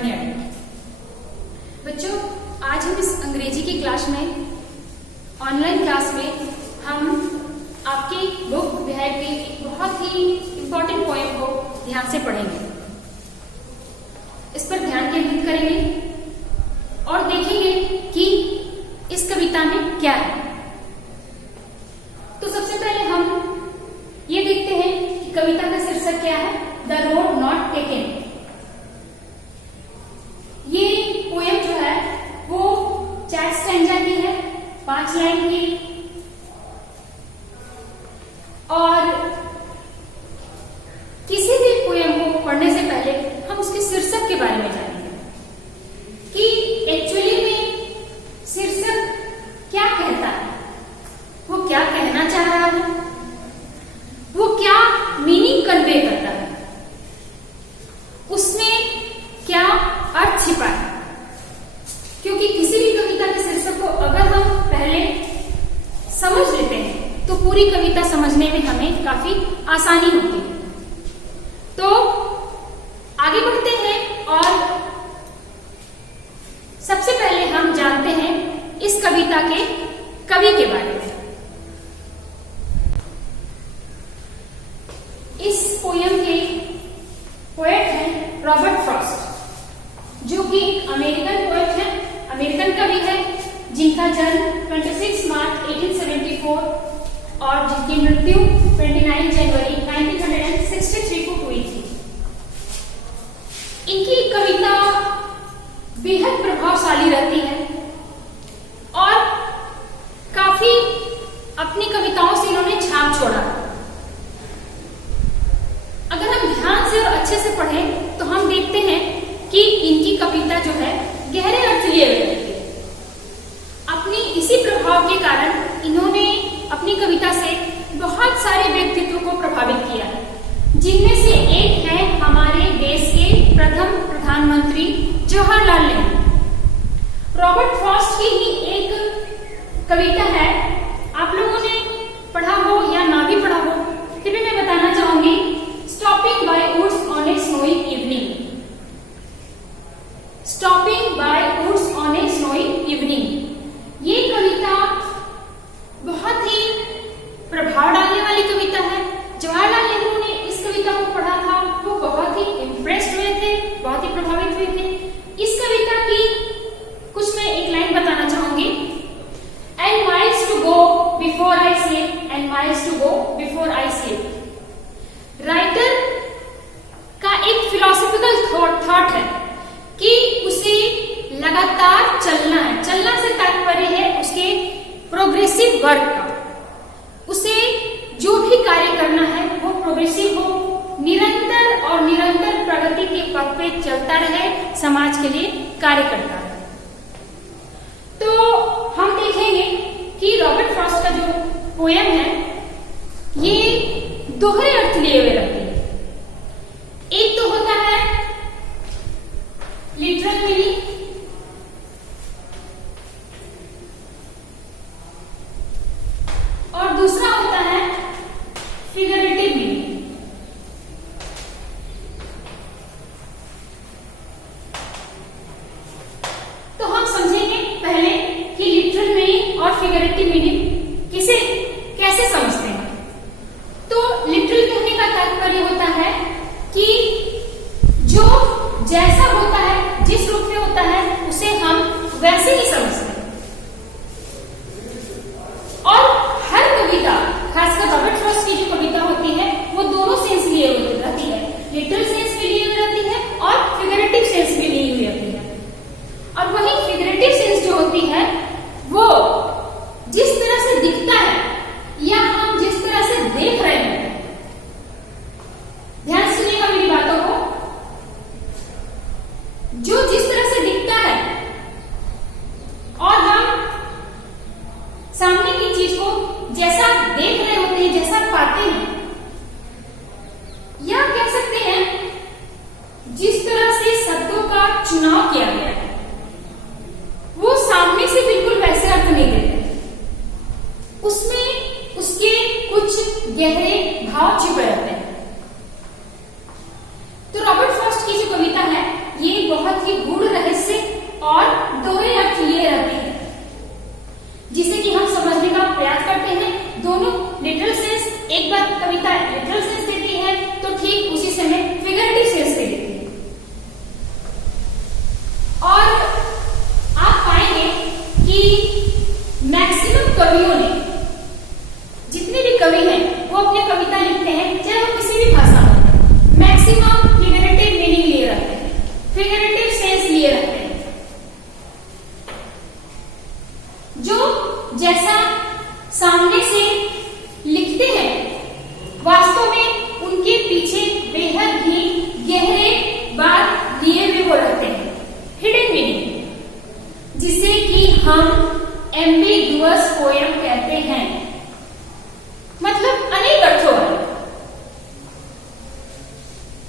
बनियाड़ी। बच्चों, आज हम इस अंग्रेजी की क्लास में, ऑनलाइन क्लास में, हम आपकी बुक बिहाइव के एक बहुत ही इम्पोर्टेंट पॉइंट को ध्यान से पढ़ेंगे। इस पर ध्यान केंद्रित करेंगे और देखेंगे कि इस कविता में क्या है। तो सबसे पहले हम ये देखते हैं कि कविता का शीर्षक क्या है, द रोड नॉट टेकन। ये पोयम जो है वो 4 स्टैंजा की है, 5 लाइन की, और किसी भी पोयम को पढ़ने से पहले हम उसके शीर्षक के बारे में जानेंगे कि एक्चुअली में शीर्षक क्या कहता है, वो क्या कहना चाह रहा है, वो क्या मीनिंग कन्वे करता है, उसमें क्या अर्थ छिपा है। क्योंकि किसी भी कविता के शीर्षक को अगर हम पहले समझ लेते हैं तो पूरी कविता समझने में हमें काफी आसानी होती है। तो आगे बढ़ते हैं और सबसे पहले हम जानते हैं इस कविता के कवि के बारे में। इस पोयम के पोएट हैं रॉबर्ट फ्रॉस्ट, जो कि अमेरिकन पोएट है, अमेरिकन कवि है, जिनका जन्म 26 मार्च 1874 और जिनकी मृत्यु 29 जनवरी 1963 को हुई थी। इनकी कविता बेहद प्रभावशाली रहती है और काफी अपनी कविताओं से इन्होंने छाप छोड़ा। अगर हम ध्यान से और अच्छे से पढ़ें तो हम देखते हैं कि इनकी कविता जो है गहरे अर्थ लिए हुए है। अपनी इसी प्रभाव के कारण इन्होंने अपनी कविता से बहुत सारे व्यक्तित्व को प्रभावित किया है, जिनमें से एक है हमारे देश के प्रथम प्रधानमंत्री जवाहरलाल नेहरू। रॉबर्ट फ्रॉस्ट की ही एक कविता है, आप लोगों ने पढ़ा हो या ना भी पढ़ा हो, फिर भी मैं बताना चाहूंगी, stopping by woods on a snowy evening. Stopping by woods on a snowy evening. ये कविता बहुत ही प्रभाव डालने वाली कविता है। जवाहरलाल नेहरू ने इस कविता को पढ़ा था, वो बहुत ही इम्प्रेस्ड हुए थे, बहुत ही प्रभावित हुए थे। इस कविता की कुछ मैं एक लाइन बताना चाहूंगी। And miles to go before I sleep, and miles to go before I sleep. Writer का एक फिलोसॉफिकल थॉट है कि उसे लगातार चलना है। चलना से तात्पर्य है उसके प्रोग्रेसिव वर्क का। उसे जो भी कार्य करना है वो प्रोग्रेसिव हो, निरंतर और निरंतर प्रगति के पथ पे चलता रहे, समाज के लिए कार्य करता रहे। तो हम देखेंगे कि रॉबर्ट फ्रॉस्ट का जो पोयम है ये दोहरे अर्थ लिए हुए रहते हैं। एक तो होता है लिटरल मीनिंग, और दूसरा होता है फिगरेटिव मीनिंग। तो हम समझेंगे पहले कि लिटरल मीनिंग और फिगरेटिव मीनिंग किसे कैसे समझते हैं। तो लिटरल कहने का तात्पर्य होता है कि जो जैसा होता है, जिस रूप में होता है, उसे हम वैसे ही समझते हैं। और हर कविता, खासकर रॉबर्ट फ्रॉस्ट की जो कविता होती है वो दोनों सेंस लिए हुए रहती है, लिटरल सेंस भी लिए हुए रहती है और फिगरेटिव सेंस भी लिए हुए रहती है। और वही फिगरेटिव सेंस जो होती है वो जिस तरह से दिखता है या हम जिस तरह से देख रहे हैं, ध्यान सुनिएगा मेरी बातों को, जो जिस तरह से दिखता है और हम सामने की चीज को जैसा देख रहे होते हैं, जैसा पाते हैं, या कह सकते हैं जिस तरह से शब्दों का चुनाव किया गया है वो सामने से बिल्कुल वैसे अर्थ नहीं देते, उसमें उसके कुछ गहरे भाव छिपे रहते हैं। तो रॉबर्ट फ्रॉस्ट की जो कविता है ये बहुत ही लिए रहते हैं, जो जैसा सामने से लिखते हैं वास्तव में उनके पीछे बेहद ही गहरे बात लिए हुए वो रहते हैं, हिडन मीनिंग, जिसे कि हम एम्बिगुअस पोयम कहते हैं, मतलब अनेक अर्थों वाले।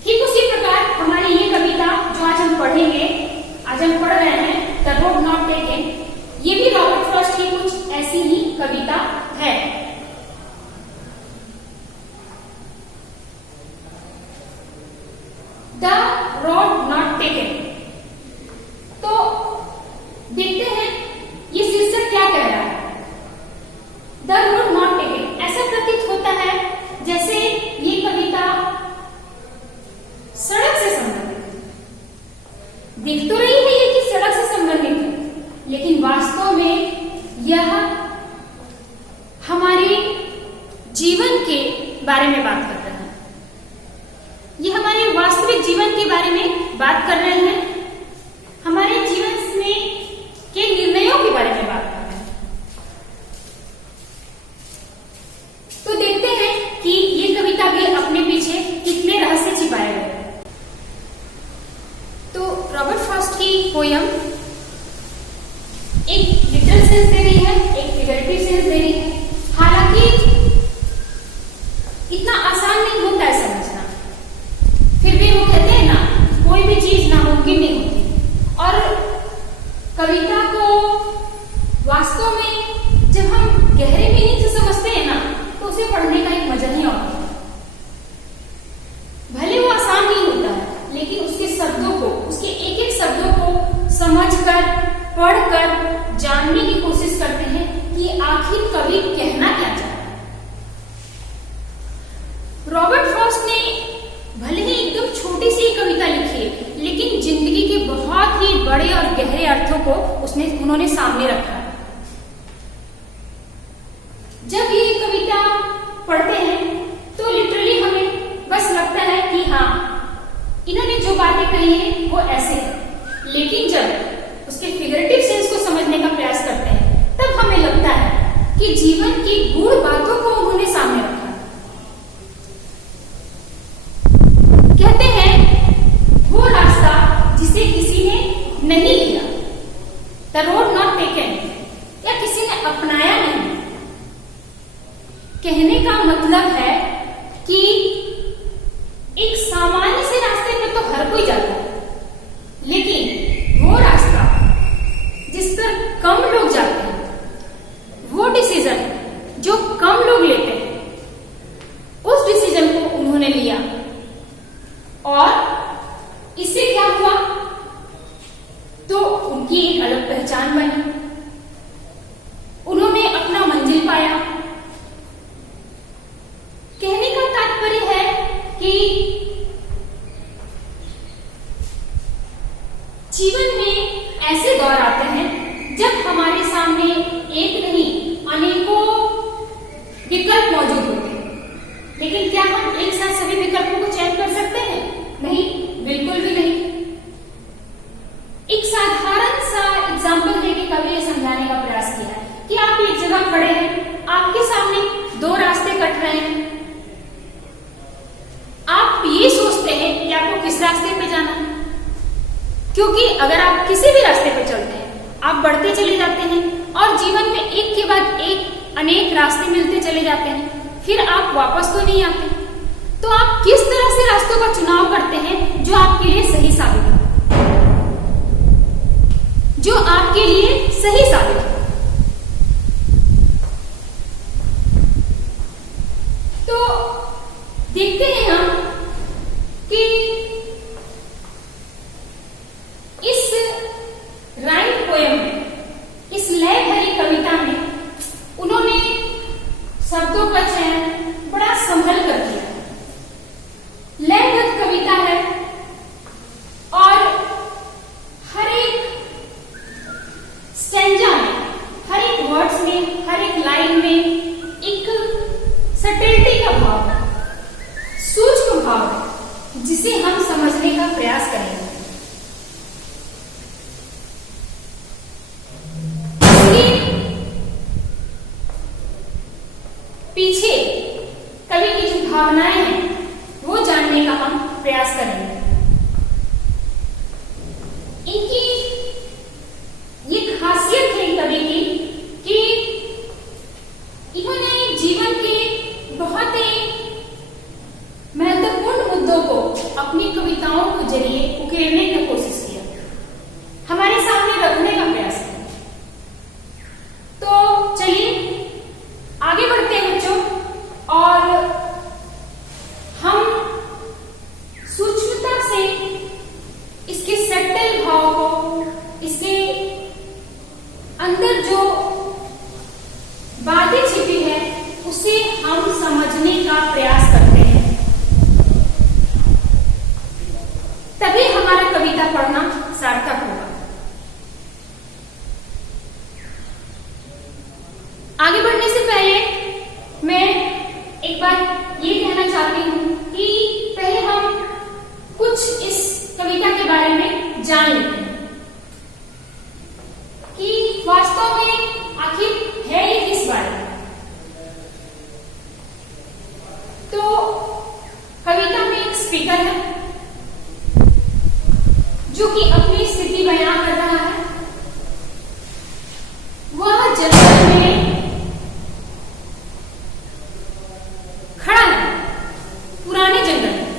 ठीक उसी प्रकार हमारी ये कविता जो आज हम पढ़ेंगे, आज हम पढ़ रहे हैं द रोड नॉट टेकन, ये भी रॉबर्ट फ्रॉस्ट की कुछ ऐसी ही कविता है। द रोड नॉट टेकन, तो देखते हैं ये शीर्षक क्या कह रहा है। द रोड नॉट टेकन, ऐसा प्रतीत होता है जैसे ये कविता सड़क से संबंधित है। दिख तो रही है ये कि सड़क से संबंधित है, लेकिन वास्तव में यह हमारे जीवन के बारे में बात कर रहे हैं। ये हमारे वास्तविक जीवन के बारे में बात कर रहे हैं, हमारे जीवन में के निर्णयों के बारे में बात कर रहे हैं। तो देखते हैं कि ये कविता के अपने पीछे कितने रहस्य छिपाए हुए हैं। तो रॉबर्ट फ्रॉस्ट की पोयम एक लिटरल सेंस दे रही है, एक फिगरेटिव सेंस दे रही है। हालांकि इतना आसान नहीं होता है समझना, फिर भी वो कहते हैं ना, कोई भी चीज नामुमकिन नहीं होती। और कविता को वास्तव में जब हम गहरे मीनिंग से समझते हैं ना, तो उसे पढ़ने का एक मजा ही आता है। भले वो आसान नहीं होता है, लेकिन उसके शब्दों को, उसके एक एक शब्दों को समझकर, पढ़कर जानने की कोशिश करते हैं कि आखिर कवि कहना क्या चाहता है। रॉबर्ट फ्रॉस्ट ने भले ही एकदम छोटी सी कविता लिखी है, लेकिन जिंदगी के बहुत ही बड़े और गहरे अर्थों को उन्होंने सामने रखा है। जब ये कविता पढ़ते हैं तो लिटरली हमें बस लगता है कि हाँ, इन्होंने जो बातें कही है वो ऐसे है, लेकिन जब उसके फिगरेटिव सेंस को समझने का प्रयास करते हैं तब हमें लगता है कि जीवन की गूढ़ बातों को उन्होंने सामने रखा। कहते हैं वो रास्ता जिसे किसी ने नहीं लिया, द रोड नॉट टेकन, या किसी ने अपनाया नहीं। कहने का मतलब है कि एक सामान्य से रास्ते पर तो हर कोई जाता है, लेकिन वो रास्ता जिस पर कम लोग जाते हैं, वो डिसीजन जो कम लोग लेते हैं, उस डिसीजन को उन्होंने लिया। और इससे क्या हुआ, तो उनकी एक अलग पहचान बनी, उन्होंने अपना मंजिल पाया। कहने का तात्पर्य है कि जीवन में ऐसे दौर आते हैं जब हमारे सामने एक नहीं अनेकों विकल्प मौजूद होते हैं, लेकिन क्या हम एक साथ सभी विकल्पों को चयन कर सकते हैं? नहीं, बिल्कुल भी नहीं। एक साधारण सा एग्जाम्पल देके कवि ये समझाने का प्रयास किया है कि आप एक जगह खड़े हैं, आपके सामने दो रास्ते कट रहे हैं, आप ये सोचते हैं कि आपको किस रास्ते पे जाना है, क्योंकि अगर आप किसी भी रास्ते पे चलते हैं, आप बढ़ते चले जाते हैं और जीवन में एक के बाद एक अनेक रास्ते मिलते चले जाते हैं, फिर आप वापस तो नहीं आते। तो आप किस तरह से रास्तों का चुनाव करते हैं जो आपके लिए सही साबित हो, जो आपके लिए सही साबित हो। तो देखते हैं हम कि इस राइम पोयम में, इस लय भरी कविता में उन्होंने शब्दों का चयन बड़ा संभल कर किया। लयबद्ध कविता है और हर एक स्टैंजा में, हर एक वर्ड्स में, हर एक लाइन में एक सटिलिटी का भाव है, सूक्ष्म भाव है, जिसे हम समझने का प्रयास करेंगे। पीछे कवि की जो भावनाएं हैं वो जानने का हम प्रयास करेंगे। इनकी ये खासियत है कवि की कि इन्होंने जीवन के बहुत ही महत्वपूर्ण मुद्दों को अपनी कविताओं के जरिए उकेरने की कोशिश किया, हमारे सामने रखने का प्रयास किया। तो चलिए आगे बढ़ते हैं बच्चों, और हम सूक्ष्मता से इसके सटल भाव को, इसके अंदर जो बातें छिपी है उसे हम समझने का प्रयास करते हैं, तभी हमारा कविता पढ़ना सार्थक होगा। आगे बढ़ने से पहले मैं एक बात ये कहना चाहती हूं कि पहले हम कुछ इस कविता के बारे में जान लेते हैं कि वास्तव में आखिर है ये किस बारे में। तो कविता में एक स्पीकर है जो कि अपनी स्थिति बयां कर रहा है। वह जंगल में खड़ा है, पुराने जंगल में,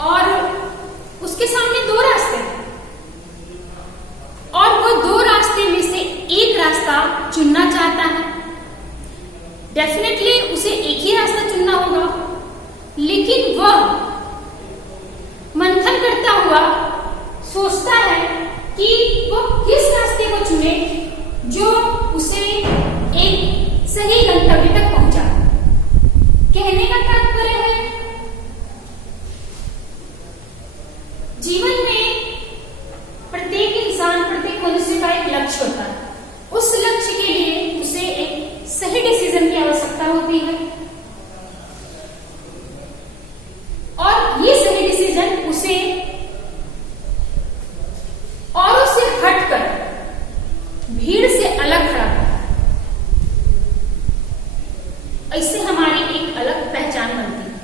और उसके सामने दो रास्ते हैं, और वो दो रास्ते में से एक रास्ता चुनना चाहता है। डेफिनेटली उसे एक ही रास्ता चुनना होगा, लेकिन वह मंथन करता हुआ सोचता है कि वह किस रास्ते को चुने जो उसे एक सही गंतव्य तक पहुंचा। कहने का तात्पर्य है जीवन में प्रत्येक इंसान, प्रत्येक मनुष्य का एक लक्ष्य होता है। उस लक्ष्य के लिए उसे एक सही डिसीजन की आवश्यकता होती है, और ये सही डिसीजन उसे औरों से हटकर भीड़ से अलग खड़ा करता है। इससे हमारी एक अलग पहचान बनती है।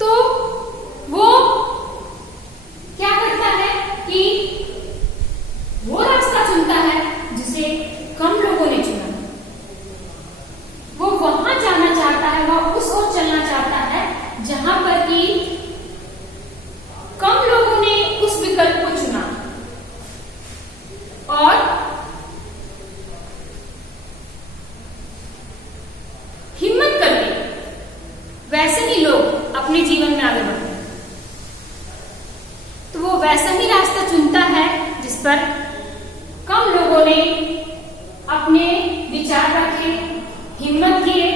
तो वो क्या करता है कि वो रास्ता चुनता है जिसे कम लोगों ने चुना। वो वहां जाना चाहता है, वह उस ओर चलना चाहता है जहां पर कि कम लोगों ने उस विकल्प को चुना, और हिम्मत करके वैसे ही लोग अपने जीवन में आगे बढ़ते हैं। तो वो वैसा ही रास्ता चुनता है जिस पर कम लोगों ने अपने विचार रखे, हिम्मत किए,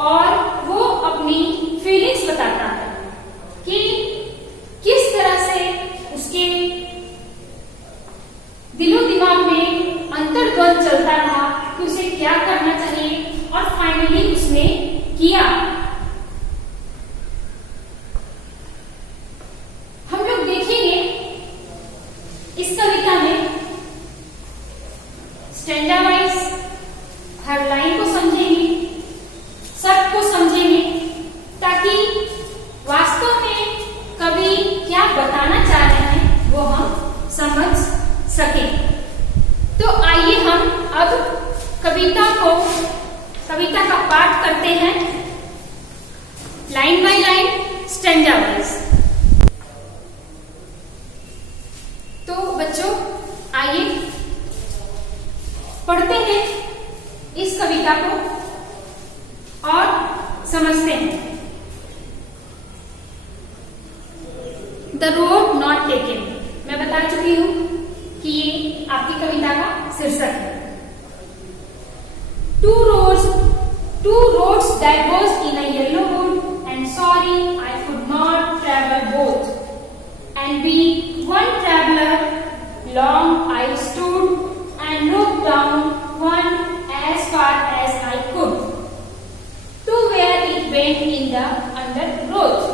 और वो अपनी फीलिंग्स बताता है कि किस तरह से उसके दिलो दिमाग में अंतर्द्वंद चलता रहा कि उसे क्या करना चाहिए, और फाइनली उसने किया। हम लोग देखेंगे इस कविता में स्टैंजा वाइज हर लाइन को समझेंगे, सब को समझेंगे, ताकि वास्तव में कवि क्या बताना चाह रहे हैं वो हम समझ सकें। तो आइए हम अब कविता का पाठ करते हैं line by line, stanza wise. तो बच्चों आइए पढ़ते हैं इस कविता को और समझते हैं। द रोड नॉट टेकन, मैं बता चुकी हूं कि ये आपकी कविता का शीर्षक है। Two roads diverged in a yellow wood, and sorry I could not travel both. And being one traveler, long I stood and looked down one as far as I could, to where it went in the undergrowth.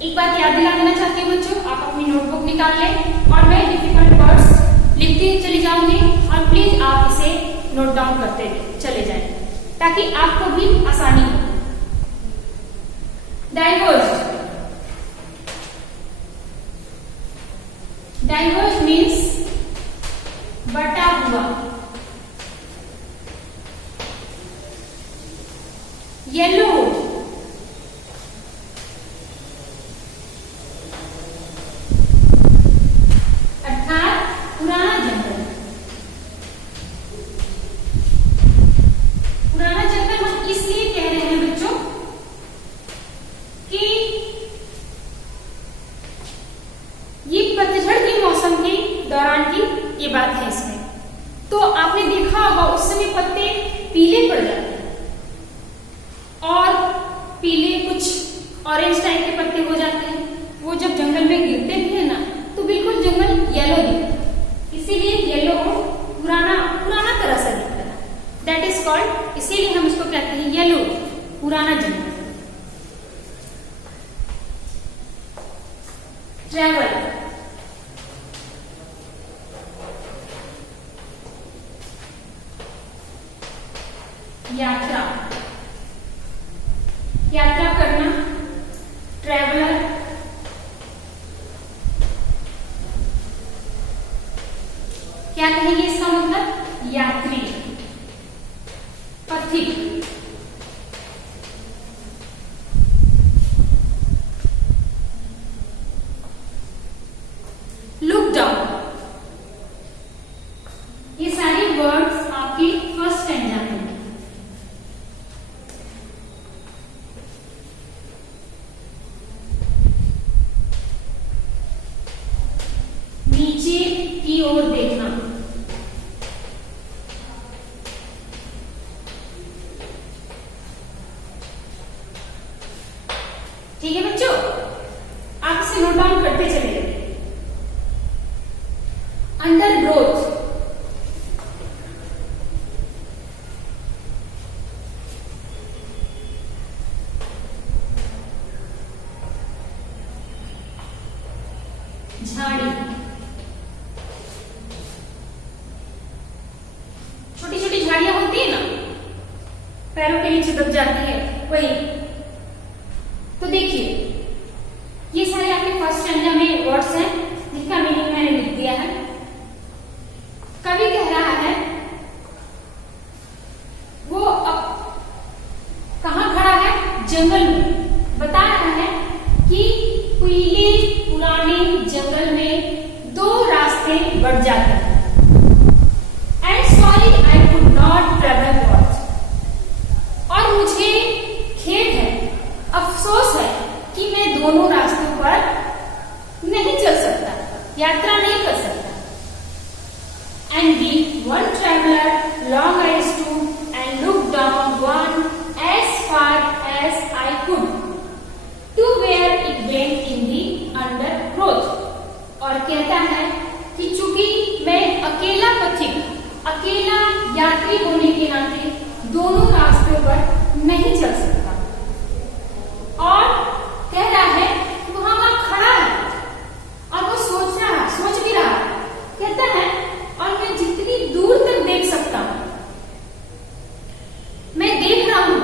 एक बात याद दिला देना चाहती हूँ बच्चों, आप अपनी नोटबुक निकाल लें और मैं डिफिकल्ट वर्ड्स लिखते चली जाऊंगी और प्लीज आप इसे नोट डाउन करते चले जाएं ताकि आपको भी आसानी हो। डाइवर्ज, डाइवर्ज मीन्स बटा हुआ। येलो, अर्थात पुराना जंगल। पुराना जंगल हम इसलिए कह रहे हैं बच्चों कि ये पतझड़ के मौसम के दौरान की ये बात है इसमें। तो आपने देखा होगा उस समय पत्ते पीले पड़ जाते हैं और पीले कुछ ऑरेंज टाइप के पत्ते हो जाते हैं। वो जब जंगल में गिरते भी है ना तो बिल्कुल जंगल येलो दिखता है, इसीलिए येलो पुराना पुराना तरह से दिखता है। दैट इज कॉल्ड, इसीलिए हम इसको कहते हैं येलो, पुराना जंगल। ट्रैवल, यात्रा, यात्रा करना, ट्रैवलर। क्या कहेंगे इसका मतलब? यात्री, पथिक। लुक डाउन, ये सारी वर्ड्स आपकी फर्स्ट स्टैंडर्ड में। नीचे की ओर देखना, ठीक है बच्चों, आप इसे नोट डाउन करते चलिए। अंडर ग्रोथ, झाड़ी, छोटी छोटी झाड़ियां होती है ना, पैरों के नीचे दब जाती है, वही। तो देखिए ये सारे आपके फर्स्ट स्टैंडर्ड में वर्ड्स हैं जिसका मीनिंग मैंने लिख दिया है। कवि कह रहा है वो अब कहां खड़ा है? जंगल में। बता रहा है कि पीले पुराने जंगल में दो रास्ते बढ़ जाते हैं। And sorry I could not travel for, और मुझे खेद है, अफसोस है कि मैं दोनों रास्तों पर नहीं चल सकता, यात्रा नहीं कर सकता। And be one traveller long I stood and look down one as far as I could to where it went in the undergrowth. और कहता है कि चूंकि मैं अकेला पथिक, अकेला यात्री होने के नाते दोनों रास्तों पर नहीं चल सकता। और कह रहा है कि वहां खड़ा है और वो सोच भी रहा है। कहता है और मैं जितनी दूर तक देख सकता हूं, मैं देख रहा हूं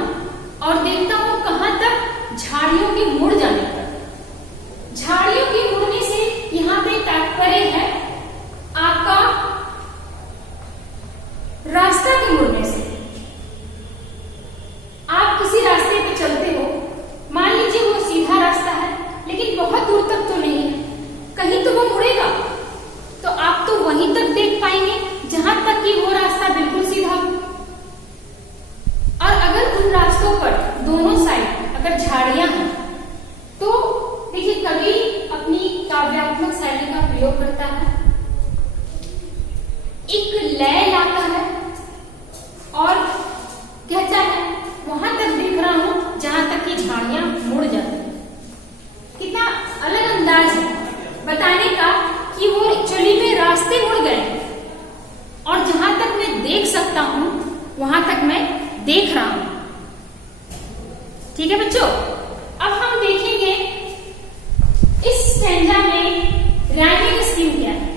और देखता हूं कहां तक? झाड़ियों के मुड़ जाने तक। झाड़ियों के मुड़ने से यहां पे तात्पर्य है आपका रास्ता के मुड़ने से। आप किसी रास्ते पे चलते हो, मान लीजिए वो सीधा रास्ता है लेकिन बहुत दूर तक तो नहीं है, कहीं तो वो मुड़ेगा, तो आप तो वहीं तक देख पाएंगे जहां तक कि वो रास्ता बिल्कुल सीधा हो। और अगर उन रास्तों पर दोनों साइड अगर झाड़ियां हैं तो देखिए कवि अपनी काव्यात्मक शैली का प्रयोग करता है, एक लय लाता है और कहता है वहां तक देख रहा हूं जहां तक कि झाड़ियां मुड़ जाती हैं। कितना अलग अंदाज है बताने का कि वो एक्चुअली में रास्ते मुड़ गए और जहां तक मैं देख सकता हूं वहां तक मैं देख रहा हूं। ठीक है बच्चों, अब हम देखेंगे इस स्टैंजा में राइमिंग स्कीम क्या है।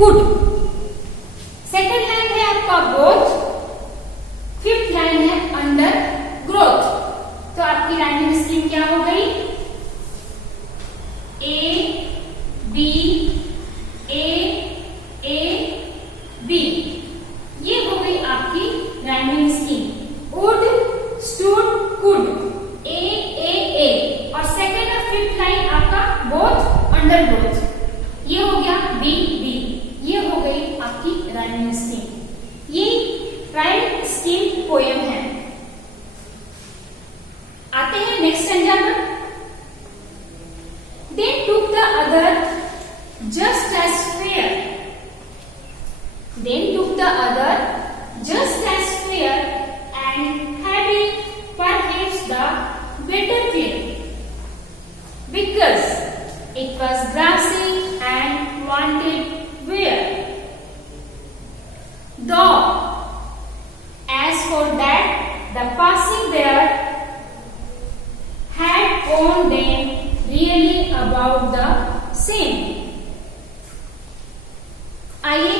कुड। सेकंड लाइन है आपका बोथ। फिफ्थ लाइन है अंडर ग्रोथ। तो आपकी राइमिंग स्कीम क्या हो गई? ए बी ए बी, ये हो गई आपकी rhyming scheme. Wood, stood, could, A और सेकंड और फिफ्थ लाइन आपका बोथ, अंडर ग्रोथ, ये हो गया बी। ये हो गई आपकी राइमिंग स्कीम। ये राइम स्कीम पोएम है। आते हैं नेक्स्ट स्टैंजा पर। They took the other just as fair. Then took the other just as fair and having perhaps the better fare, because it was grassy and wanted wear. Though as for that the passing there had owned them really about the same. आइए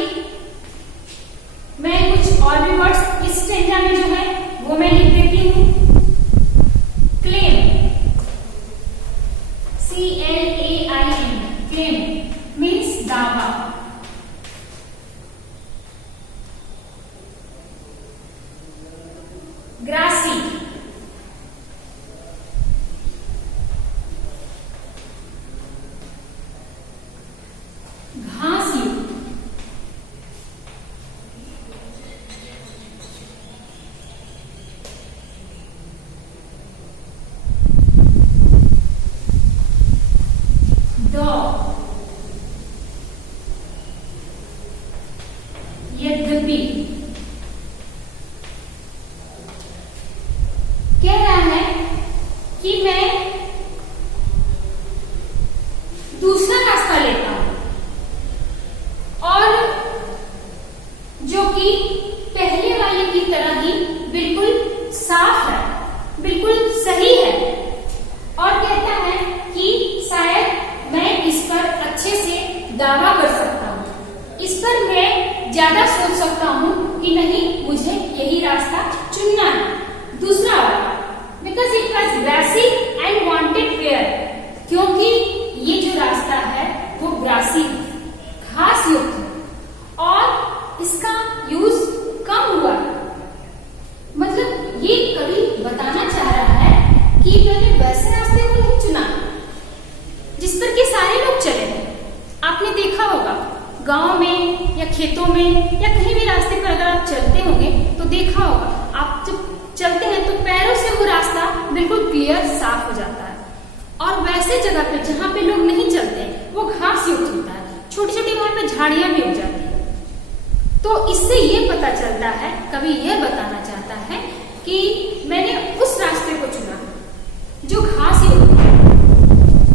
मैं कुछ और भी words इस stanza में जो है वो मैं लिख देती हूं। क्लेम, CLAIM, क्लेम मीन्स दावा। ग्रासी, घास युक्त। यद्यपि, कह रहा है कि मैं दूसरा रास्ता लेता हूं और जो कि पहले वाले की तरह ही बिल्कुल साफ है, बिल्कुल सही है, और कहता है कि शायद मैं इस पर अच्छे से दावा कर सकता हूं, इस पर मैं ज्यादा सोच सकता हूं कि नहीं मुझे यही रास्ता चुनना है, दूसरा वाला। Because it was grassy and wanted fair, क्योंकि ये जो रास्ता है वो ग्रासी, घास युक्त, और इसका यूज कम हुआ। मतलब ये कवि बताना चाह रहा है कि मैंने वैसे रास्ते को नहीं चुना जिस पर के सारे लोग चले हैं। आपने देखा होगा गांव में या खेतों में या कहीं भी रास्ते पर अगर आप चलते होंगे तो देखा होगा, आप जब चलते हैं तो पैरों से वो रास्ता बिल्कुल क्लियर, साफ हो जाता है। और वैसे जगह पे जहां पे लोग नहीं चलते वो घास युक्त होता है, छोटी छोटी वहां पे झाड़ियां भी उग जाती है। तो इससे ये पता चलता है, कवि यह बताना चाहता है कि मैंने उस रास्ते को चुना जो घास युक्त है।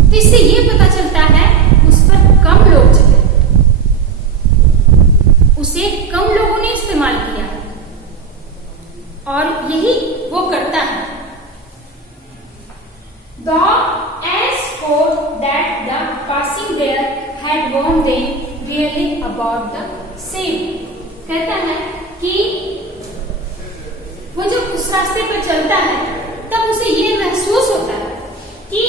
तो इससे ये पता चलता है उस पर कम लोग चले, उसे कम लोगों ने इस्तेमाल किया, और यही वो करता है। Though as for that the passing there had warned them really about the same, कहता है कि वो जब उस रास्ते पर चलता है तब उसे ये महसूस होता है कि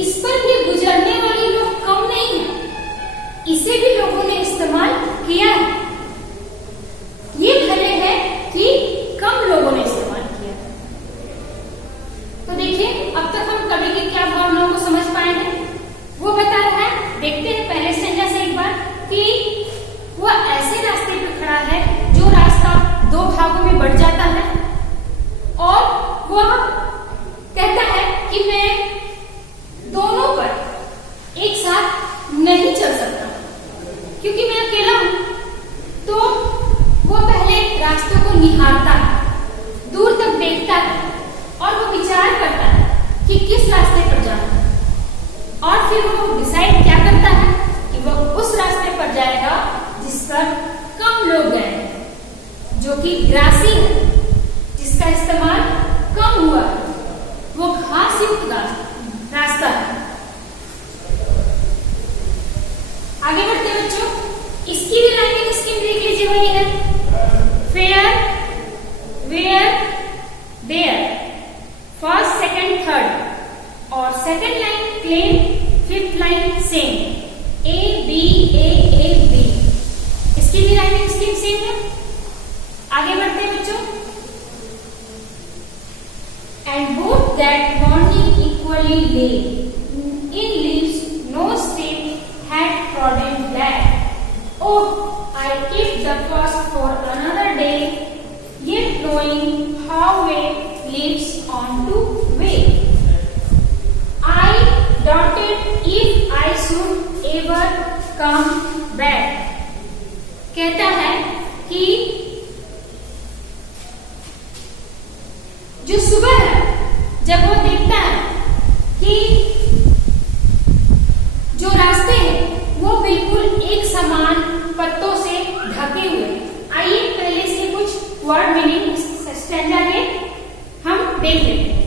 इस पर भी गुजरने वाले लोग कम नहीं हैं, इसे भी लोगों ने इस्तेमाल किया है। ये भले है कि कम लोगों ने इस्तेमाल किया। तो देखिए अब तक हम कवि की क्या भावनाओं को समझ पाए हैं, वो बता रहा है। देखते हैं पहले स्टेंजा से एक बार कि वह ऐसे रास्ते पर खड़ा है जो रास्ता दो भागों में बढ़ जाता है, और वह कहता है कि मैं दोनों पर किसकी बनी है? Fair, where, there, first, second, third. और second line claim, fifth line same, A B A B, इसकी भी राइटिंग स्कीम सेम है। आगे बढ़ते हैं बच्चों। And both that morning equally lay in leaves no step had trodden black। Oh, I kept the first for another day, yet knowing how way leads on to way. I doubted if I should ever come back। कहता है कि जो सुबह है, जब वो देखता है कि जो रास्ते हैं वो बिल्कुल एक समान पत्तों से ढके हुए। आइए पहले से कुछ वर्ड मीनिंग स्टैंजा के हम देख लेते हैं।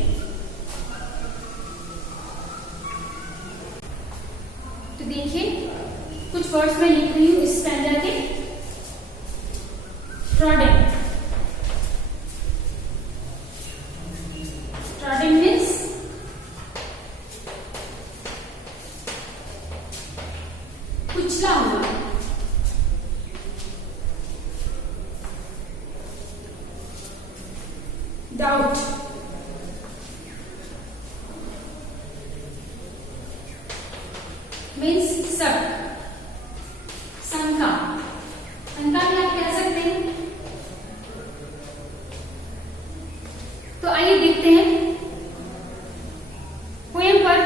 तो देखिए कुछ वर्ड्स में लिख रही हूं इस स्टैंजा के। ट्रॉडन, ट्रॉडन मीन्स कुचला हुआ। डाउट, मीन्स शक, शंका, शंका भी आप कह सकते हैं। तो आइए देखते हैं, पोएम पर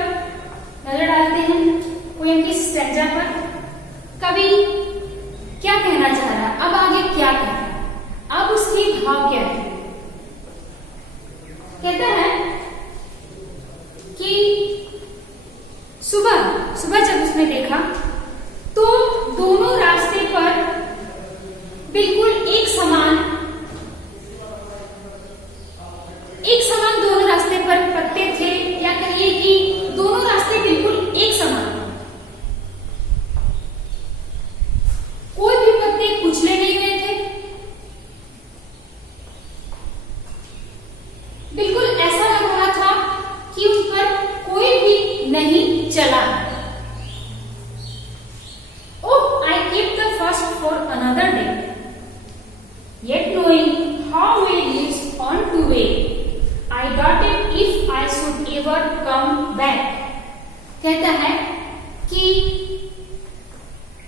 नजर डालते हैं, पोएम की स्टैंजा पर। कवि क्या कहना चाह रहा है, अब आगे क्या कह रहा है, अब उसकी भाव क्या है। कहता है कि सुबह सुबह जब उसने देखा तो दोनों रास्ते पर बिल्कुल एक समान दोनों रास्ते पर पत्ते थे, या कहिए कि दोनों रास्ते बिल्कुल एक समान। कोई भी पत्ते कुचले नहीं हुए थे, बिल्कुल ऐसा लग रहा था कि उन पर कोई भी नहीं चला। Oh, I kept the first for another day, yet knowing how way leads on to way, I doubted if I should ever come back। कहता है कि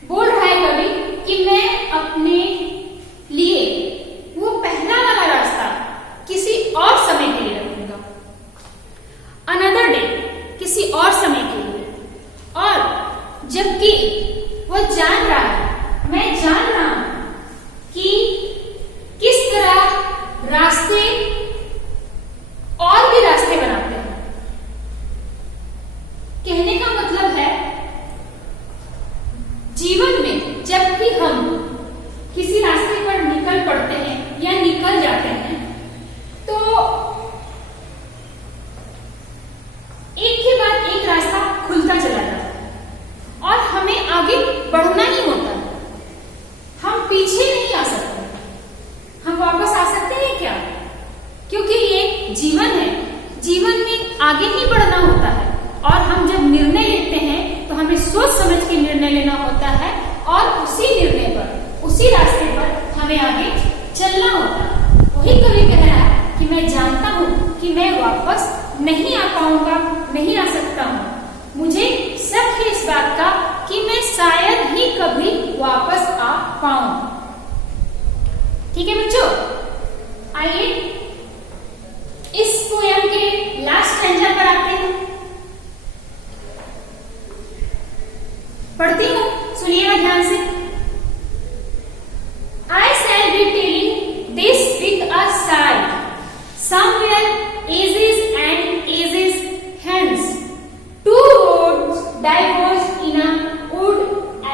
बोल रहा है कवि कि मैं अपने लिए वो पहला वाला रास्ता किसी और समय के लिए रखूंगा, अनदर डे, किसी और समय के लिए। और जबकि वो जान रहा है, मैं जान रहा हूं कि किस तरह रास्ते और भी रास्ते बनाते हैं। कहने का मतलब है जीवन में जब भी हम किसी रास्ते पर निकल पड़ते हैं या निकल जाते हैं तो एक के बाद एक रास्ता खुलता चला जाता है और हमें आगे बढ़ना ही होता है। हम पीछे नहीं आ सकते, हम वापस आ सकते हैं क्या? क्योंकि ये जीवन है, जीवन में आगे ही बढ़ना होता है। और हम जब निर्णय लेते हैं तो हमें सोच समझ के निर्णय लेना होता है और उसी निर्णय पर, उसी रास्ते पर हमें आगे चलना होता है। वही कवि कह रहा है कि मैं जानता हूं कि मैं वापस नहीं आ पाऊंगा, नहीं आ सकता हूं। मुझे शक है इस बात का कि मैं शायद ही कभी वापस आ पाऊं। ठीक है बच्चों, आइए इस पोएम के लास्ट स्टैंजा पर आते हैं। पढ़ती हूं, सुनिएगा ध्यान से। I shall be telling this with a sigh, somewhere ages and ages hence, two roads diverged in a wood,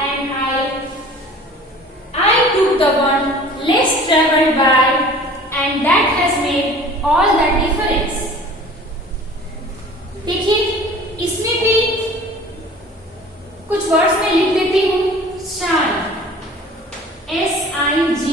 and I took the one less traveled by, and that has made all the difference। देखिए इसमें भी कुछ words में लिख देती हूं। Shine, SIG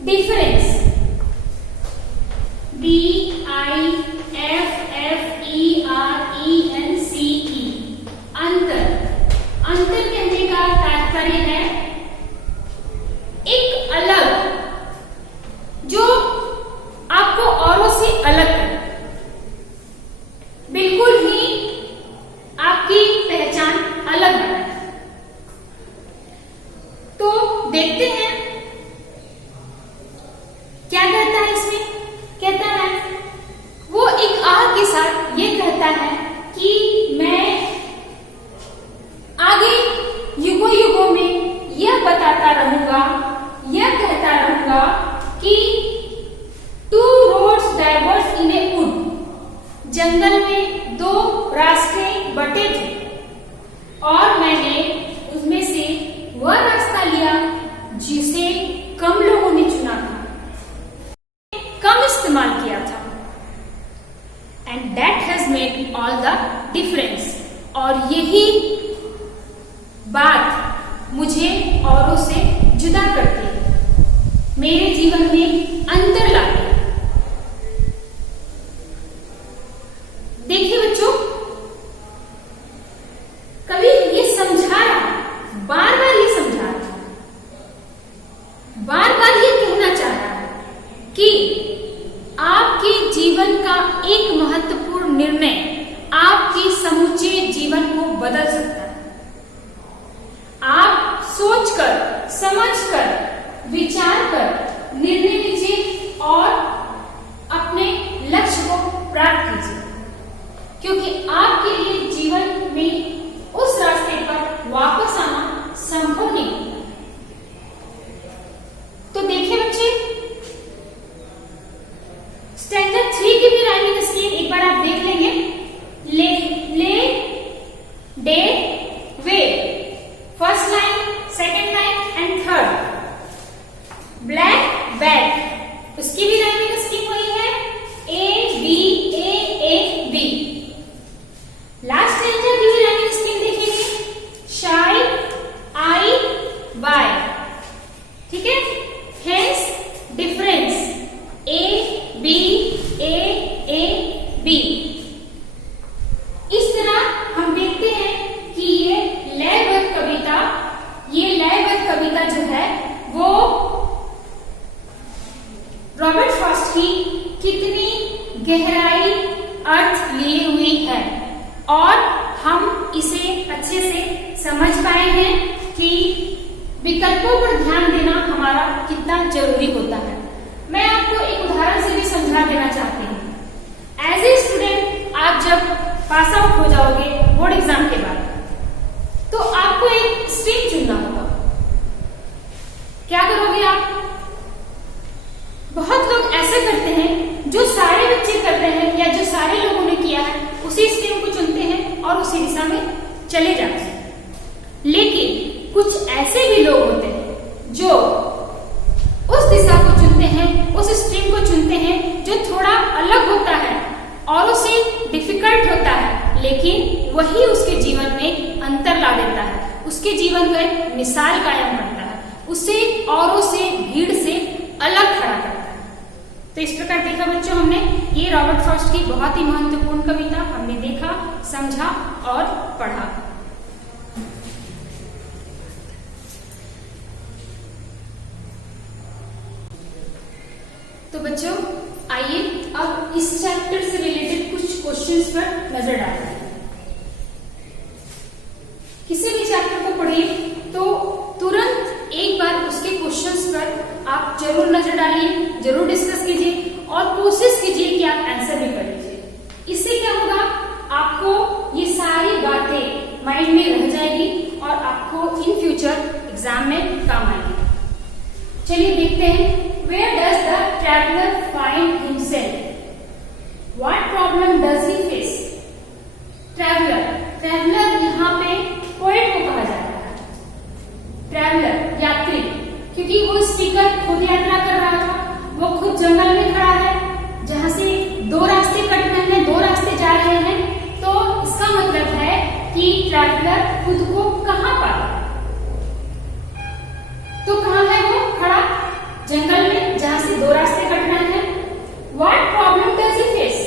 difference, DIFFERENCE, अंतर। अंतर कहने का तात्पर्य है एक अलग, जो आपको औरों से अलग करे, बिल्कुल ही आपकी पहचान अलग बनाए। तो देखते हैं क्या कहता है इसमें। कहता है वो एक आह के साथ ये कहता है कि मैं आगे युगों युगों में यह बताता रहूंगा, यह कहता रहूंगा कि two roads diverged in a wood, जंगल में दो रास्ते बटे थे और मैंने उसमें से वह रास्ता लिया जिसे कम लोगों ने चुना था, कम इस्तेमाल किया था। And that has made all the difference, और यही बात मुझे औरों से जुदा करती है, मेरे जीवन में अंतर लाती है। देखिए बच्चों, कवि ये समझा रहा, बार बार ये समझा रहा था, बार बार ये कहना चाह रहा है कि आपके जीवन का एक महत्वपूर्ण निर्णय आपके समूचे जीवन को बदल सकता है। आप सोचकर, समझकर, विचार कर निर्णय लीजिए और अपने लक्ष्य को प्राप्त कीजिए, क्योंकि आपके लिए जीवन में उस रास्ते पर वापस आना संभव नहीं है। तो देखिए बच्चे, स्टैंजा 3 की भी राइमिंग स्कीम एक बार आप देख लेंगे। ले, day, way, first line, second line and third. Black, back, उसकी भी राइमिंग स्कीम वही है, A B A A B। Last stanza की भी राइमिंग स्कीम देखेंगे, शाई, I by, ठीक है। Hence, difference, A B A A B। इस तरह हम देखते हैं कि ये लयबद्ध कविता जो है वो रॉबर्ट फ्रॉस्ट की कितनी गहराई अर्थ लिए हुई है, और हम इसे अच्छे से समझ पाए हैं कि विकल्पों पर ध्यान देना हमारा कितना जरूरी होता है। मैं आपको एक उदाहरण से भी समझा देना चाहती हूँ। एज ए स्टूडेंट, आप जब पास आउट हो जाओगे बोर्ड एग्जाम के बाद, तो आपको एक स्ट्रीम चुनना होगा। क्या करोगे आप? बहुत लोग ऐसे करते हैं, जो सारे बच्चे करते हैं या जो सारे लोगों ने किया है, उसी स्ट्रीम को चुनते हैं और उसी दिशा में चले जाते हैं। लेकिन कुछ ऐसे भी लोग होते हैं जो उस दिशा को चुनते हैं, उस स्ट्रीम को चुनते हैं जो थोड़ा अलग होता है और उसे डिफिकल्ट होता है, लेकिन वही उसके जीवन में अंतर ला देता है, उसके जीवन को एक मिसाल कायम करता है, उसे औरों से, भीड़ से अलग खड़ा करता है। तो इस प्रकार देखा बच्चों, हमने ये रॉबर्ट फ्रॉस्ट की बहुत ही महत्वपूर्ण कविता हमने देखा, समझा और पढ़ा। तो बच्चों, आइए अब इस चैप्टर से रिलेटेड कुछ क्वेश्चंस पर नजर डालते हैं। किसी भी चैप्टर को पढ़िए तो तुरंत एक बार उसके क्वेश्चंस पर आप जरूर नजर डालिए, जरूर डिस्कस कीजिए और कोशिश कीजिए कि आप आंसर भी कर लीजिए। इससे क्या होगा, आपको ये सारी बातें माइंड में रह जाएगी और आपको इन फ्यूचर एग्जाम में काम आएगी। चलिए देखते हैं, where does the traveler find himself? What problem does he face? Traveler यहाँ पे पोएट को कहा जाता है। ट्रैवलर यात्री, क्योंकि वो स्पीकर खुद यात्रा कर रहा था, वो खुद जंगल में खड़ा है जहां से दो रास्ते कट रहे हैं, दो रास्ते जा रहे हैं। तो इसका मतलब है कि ट्रैवलर खुद को कहाँ पाता है? तो कहाँ है वो खड़ा? जंगल में, दो रास्ते कट रहे हैं। What problem does he face?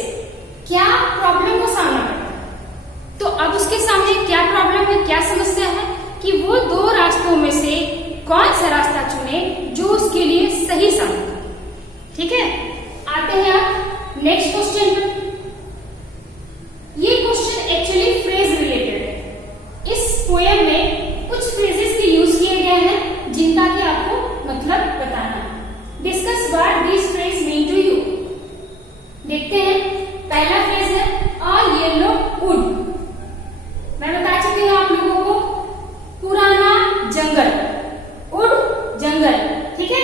क्या प्रॉब्लम को सामना करना है? तो अब उसके सामने क्या प्रॉब्लम है, क्या समस्या है कि वो दो रास्तों में से कौन सा रास्ता चुने जो उसके लिए सही साबित हो। ठीक है, आते हैं आप नेक्स्ट क्वेश्चन पर। ये क्वेश्चन एक्चुअली फ्रेज रिलेटेड है। इस पोएम में कुछ फ्रेजेस के यूज किए गए हैं जिनका कि आपको मतलब बताना है। Discuss what this phrase mean to you. देखते हैं, पहला फ्रेज है अ येलो वुड। मैं बता चुकी हूं आप लोगों को, पुराना जंगल, वुड जंगल। ठीक है,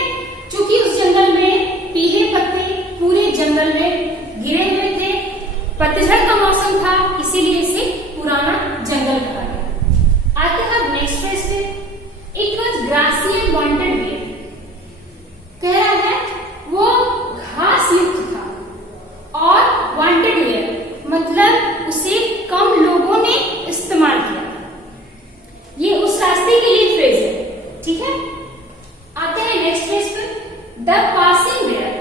चूंकि उस जंगल में पीले पत्ते पूरे जंगल में गिरे हुए थे, पतझड़ का मौसम था, इसीलिए इसे पुराना जंगल कहा गया। आते हैं नेक्स्ट फ्रेज पे। It was grassy and wanted wear. कह रहा है वो घास युक्त था और वांटेड वेयर मतलब उसे कम लोगों ने इस्तेमाल किया। ये उस रास्ते के लिए फ्रेज है। ठीक है, आते हैं नेक्स्ट फ्रेज पर। The passing there.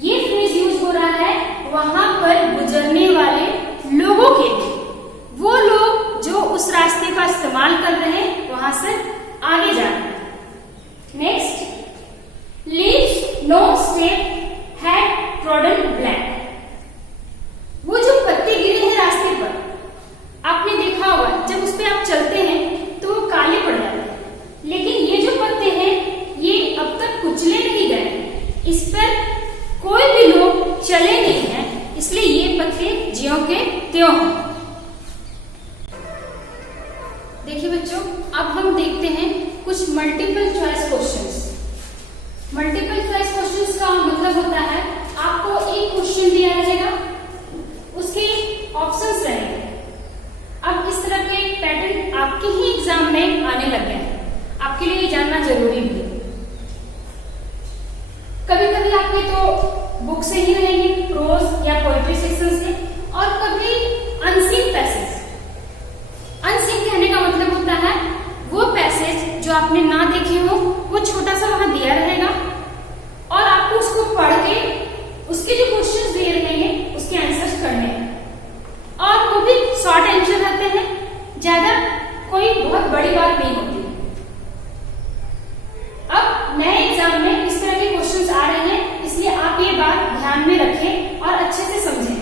ये फ्रेज यूज हो रहा है वहां पर गुजरने वाले लोगों के लिए, वो लोग जो उस रास्ते का इस्तेमाल कर रहे हैं, वहां से आगे जा रहे हैं। Next, leaves no step had trodden black. वो जो पत्ते गिरे हैं रास्ते पर, आपने देखा होगा जब उस पर आप चलते हैं तो वो काले पड़ जाते हैं, लेकिन ये जो पत्ते हैं ये अब तक कुचले नहीं गए, इस पर कोई भी लोग चले नहीं हैं, इसलिए ये पत्ते ज्यों के त्यों हैं। देखिए बच्चों, अब हम देखते हैं कुछ multiple choice questions. Multiple choice questions का मतलब होता है आपको एक क्वेश्चन दिया रहेगा, उसके ऑप्शंस रहेंगे। अब इस तरह के पैटर्न आपके ही एग्जाम में आने लग गए हैं, आपके लिए जानना जरूरी भी है। कभी कभी आपके तो बुक से ही रहेंगे, प्रोज या पोएट्री सेक्शन से, और कभी अनसीन पैसेज। अनसीन कहने का मतलब होता है वो पैसेज जो आपने ना देखे हो, वो छोटा सा वहां दिया रहेगा और आपको उसको पढ़ के उसके जो क्वेश्चंस दिए रहेंगे उसके आंसर्स करने हैं, और वो भी शॉर्ट आंसर रहते हैं, ज्यादा कोई बहुत बड़ी बात नहीं होती। अब नए एग्जाम में इस तरह के क्वेश्चंस आ रहे हैं, इसलिए आप ये बात ध्यान में रखें और अच्छे से समझें।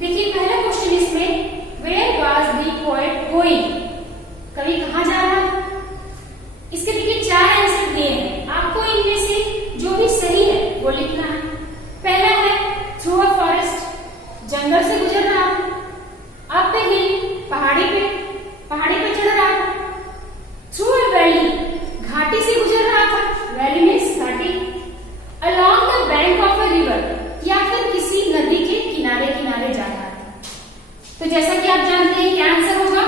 देखिए पहला क्वेश्चन इसमें, where was the poet going? कवि कहाँ जा रहा था? इसके देखिए चार आंसर दिए हैं, आपको इनमें से जो भी सही है वो लिखना है। पहला है थ्रू अ फॉरेस्ट, जंगल से गुजर रहा था। अप ए हिल, पहाड़ी पे चढ़ रहा था। थ्रू अ वैली, घाटी से गुजर रहा था, वैली मीन्स घाटी। Along the bank of a river, या फिर किसी नदी के किनारे किनारे जा रहा था। तो जैसा कि आप जानते हैं क्या आंसर होगा,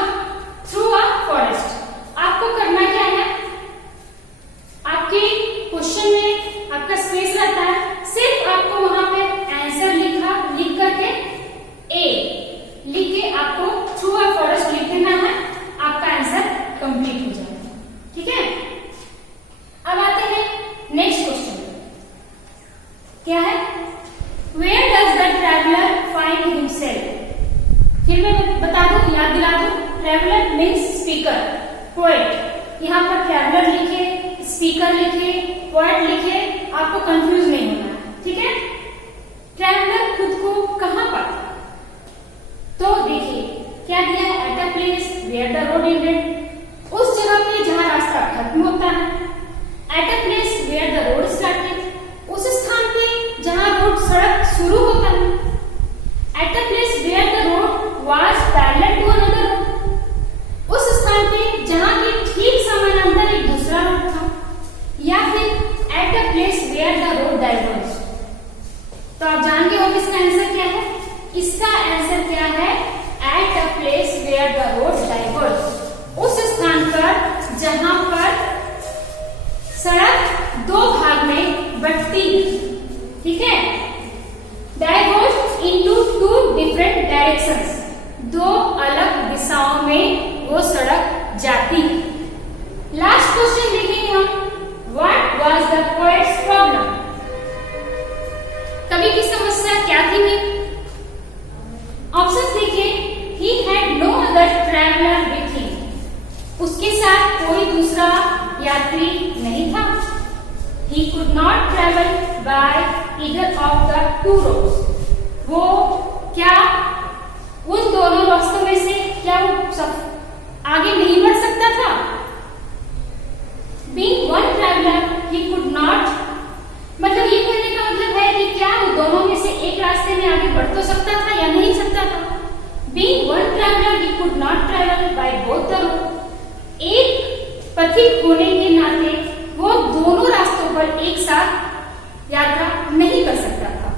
थ्रू अ फॉरेस्ट। आपको करना क्या है, आपके क्वेश्चन में आपका स्पेस रहता है, सिर्फ आपको वहां पे आंसर लिख करके ए लिख के आपको थ्रू अ फॉरेस्ट लिख देना है, आपका आंसर कंप्लीट हो जाएगा। ठीक है, अब आते हैं नेक्स्ट क्वेश्चन। क्या है, where does the traveller find himself? फिर मैं बता दूं, याद दिला दूं, ट्रैवलर मीन्स स्पीकर, पोएट। यहाँ पर ट्रैवलर लिखे, स्पीकर लिखे, पोएट लिखे, आपको कंफ्यूज नहीं होना है। ठीक है, ट्रैवलर खुद को कहाँ पाता? तो देखिए क्या दिया है, at a place where the road ended, उस जगह पे जहां रास्ता खत्म होता है। At a place where the road started, उस स्थान पे जहां रोड सड़क शुरू होता है। At a place where the road was parallel to another road, उस स्थान पे जहां के ठीक समानांतर एक दूसरा रोड था। या फिर at a place where the road diverge. तो आप जान गए हो इसका आंसर क्या है, इसका आंसर क्या है, at a place where the road diverge, उस स्थान पर जहां पर सड़क दो भाग में बंटती है। ठीक है, diverge into two different directions, दो अलग दिशाओं में वो सड़क जाती है। लास्ट क्वेश्चन देखेंगे हम, what was the poets problem? यात्री नहीं था। He could not travel by either of the two roads. वो क्या उन दोनों रास्तों में से क्या वो आगे नहीं बढ़ सकता था? Being one traveler, he could not, मतलब ये कहने का मतलब है कि क्या वो दोनों में से एक रास्ते में आगे बढ़ तो सकता था या नहीं सकता था? Being one traveler, he could not travel by both the roads. एक पथिक होने के नाते वो दोनों रास्तों पर एक साथ यात्रा नहीं कर सकता था।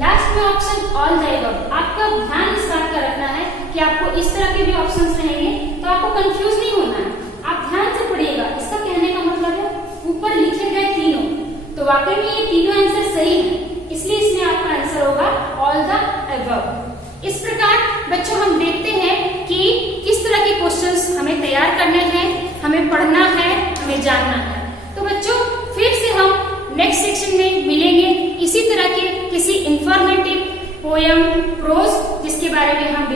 लास्ट में ऑप्शन ऑल द अबव। आपका ध्यान इस बात का रखना है कि आपको इस तरह के भी ऑप्शंस रहेंगे तो आपको कंफ्यूज नहीं होना है, आप ध्यान से पढ़िएगा। इसका कहने का मतलब है ऊपर लिखे गए तीनों, तो वाकई में ये तीनों आंसर सही है, इसलिए इसमें आपका आंसर होगा ऑल द अबव। इस प्रकार बच्चों हम देखते हैं कि किस तरह के क्वेश्चंस हमें तैयार करने हैं, हमें पढ़ना है, हमें जानना है। तो बच्चों फिर से हम नेक्स्ट सेक्शन में मिलेंगे इसी तरह के किसी इंफॉर्मेटिव पोयम, प्रोज जिसके बारे में हम